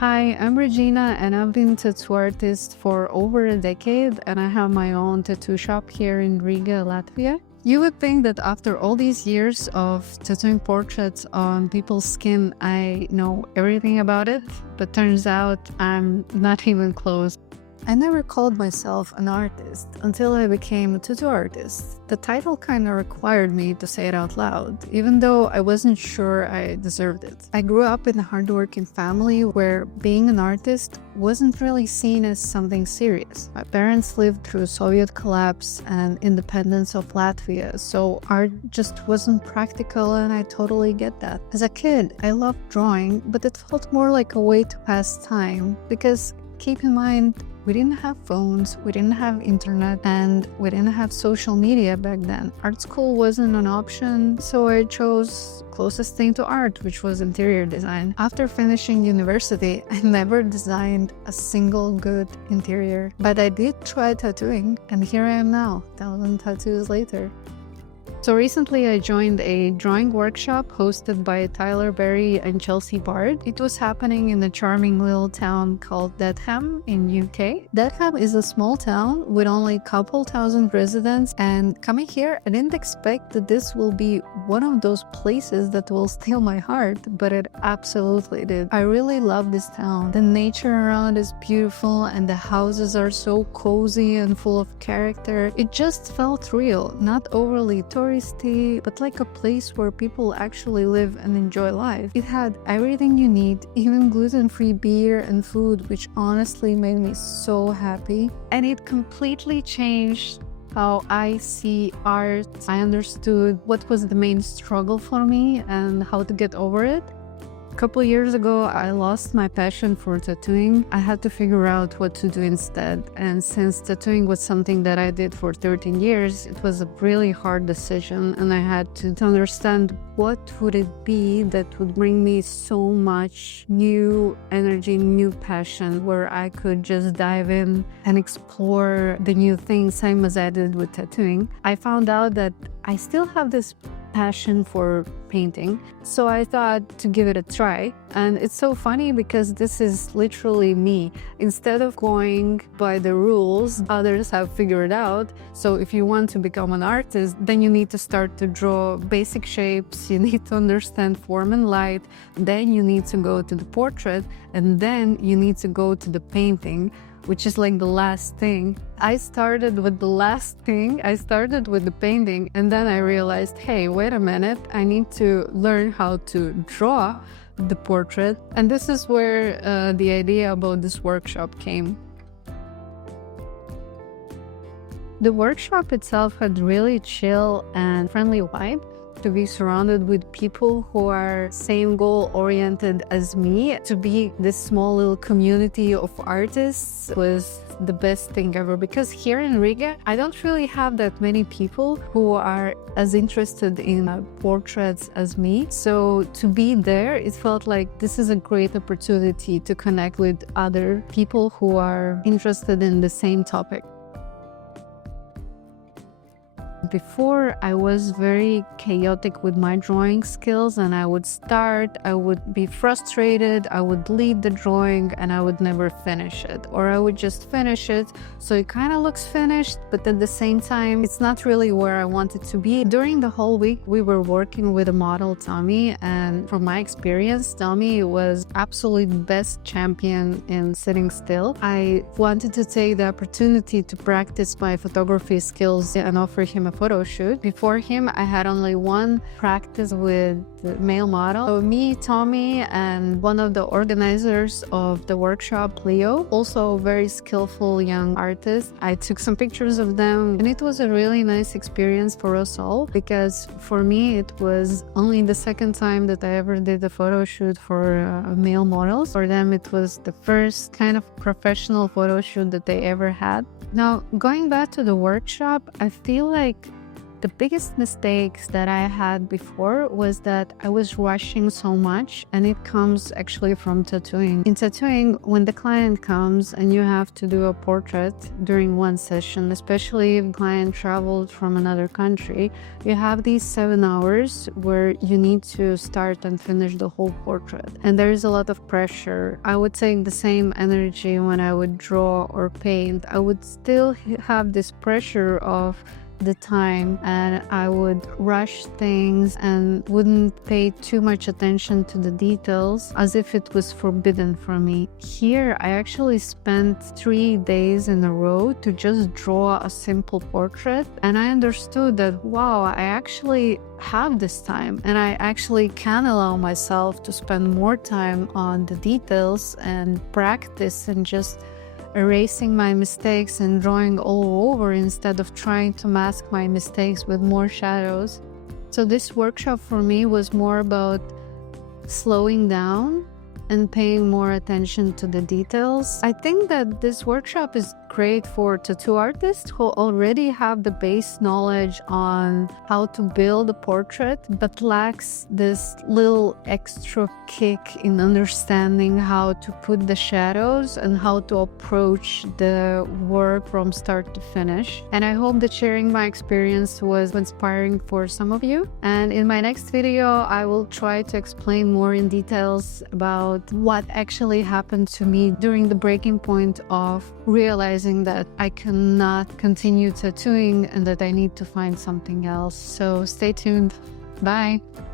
Hi, I'm Regina and I've been tattoo artist for over a decade and I have my own tattoo shop here in Riga, Latvia. You would think that after all these years of tattooing portraits on people's skin, I know everything about it, but turns out I'm not even close. I never called myself an artist until I became a tattoo artist. The title kind of required me to say it out loud, even though I wasn't sure I deserved it. I grew up in a hardworking family where being an artist wasn't really seen as something serious. My parents lived through Soviet collapse and independence of Latvia, so art just wasn't practical, and I totally get that. As a kid, I loved drawing, but it felt more like a way to pass time because keep in mind, we didn't have phones, we didn't have internet, and we didn't have social media back then. Art school wasn't an option, so I chose closest thing to art, which was interior design. After finishing university, I never designed a single good interior, but I did try tattooing, and here I am now, 1,000 tattoos later. So recently I joined a drawing workshop hosted by Tyler Berry and Chelsea Bard. It was happening in a charming little town called Dedham in UK. Dedham is a small town with only a couple thousand residents, and coming here I didn't expect that this will be one of those places that will steal my heart, but it absolutely did. I really love this town. The nature around is beautiful and the houses are so cozy and full of character. It just felt real, not overly touristy, but like a place where people actually live and enjoy life. It had everything you need, even gluten-free beer and food, which honestly made me so happy. And it completely changed how I see art. I understood what was the main struggle for me and how to get over it. A couple years ago, I lost my passion for tattooing. I had to figure out what to do instead. And since tattooing was something that I did for 13 years, it was a really hard decision. And I had to understand what would it be that would bring me so much new energy, new passion, where I could just dive in and explore the new things, same as I did with tattooing. I found out that I still have this passion for painting, so I thought to give it a try. And it's so funny because this is literally me. Instead of going by the rules others have figured out, so if you want to become an artist, then you need to start to draw basic shapes, you need to understand form and light, then you need to go to the portrait, and then you need to go to the painting, which is like the last thing. I started with the last thing. I started with the painting, and then I realized, hey, wait a minute, I need to learn how to draw the portrait. And this is where the idea about this workshop came. The workshop itself had really chill and friendly vibe. To be surrounded with people who are same goal oriented as me, to be this small little community of artists was the best thing ever, because here in Riga I don't really have that many people who are as interested in portraits as me. So to be there, it felt like this is a great opportunity to connect with other people who are interested in the same topic. Before, I was very chaotic with my drawing skills, and I would start, I would be frustrated, I would lead the drawing and I would never finish it, or I would just finish it so it kind of looks finished, but at the same time it's not really where I want it to be. During the whole week we were working with a model, Tommy, and from my experience, Tommy was absolute best champion in sitting still. I wanted to take the opportunity to practice my photography skills and offer him a photo shoot. Before him, I had only one practice with the male model. So me, Tommy, and one of the organizers of the workshop, Leo, also a very skillful young artist. I took some pictures of them, and it was a really nice experience for us all, because for me it was only the second time that I ever did a photo shoot for male models. For them it was the first kind of professional photo shoot that they ever had. Now, going back to the workshop, I feel like The biggest mistakes that I had before was that I was rushing so much, and it comes actually from tattooing. In tattooing, when the client comes and you have to do a portrait during one session, especially if the client traveled from another country, you have these 7 hours where you need to start and finish the whole portrait. And there is a lot of pressure. I would take the same energy when I would draw or paint. I would still have this pressure of the time, and I would rush things and wouldn't pay too much attention to the details as if it was forbidden for me. Here, I actually spent 3 days in a row to just draw a simple portrait, and I understood that, wow, I actually have this time, and I actually can allow myself to spend more time on the details and practice and just erasing my mistakes and drawing all over instead of trying to mask my mistakes with more shadows. So this workshop for me was more about slowing down and paying more attention to the details. I think that this workshop is great for tattoo artists who already have the base knowledge on how to build a portrait, but lacks this little extra kick in understanding how to put the shadows and how to approach the work from start to finish. And I hope that sharing my experience was inspiring for some of you. And in my next video, I will try to explain more in details about what actually happened to me during the breaking point of realizing that I cannot continue tattooing and that I need to find something else. So stay tuned. Bye.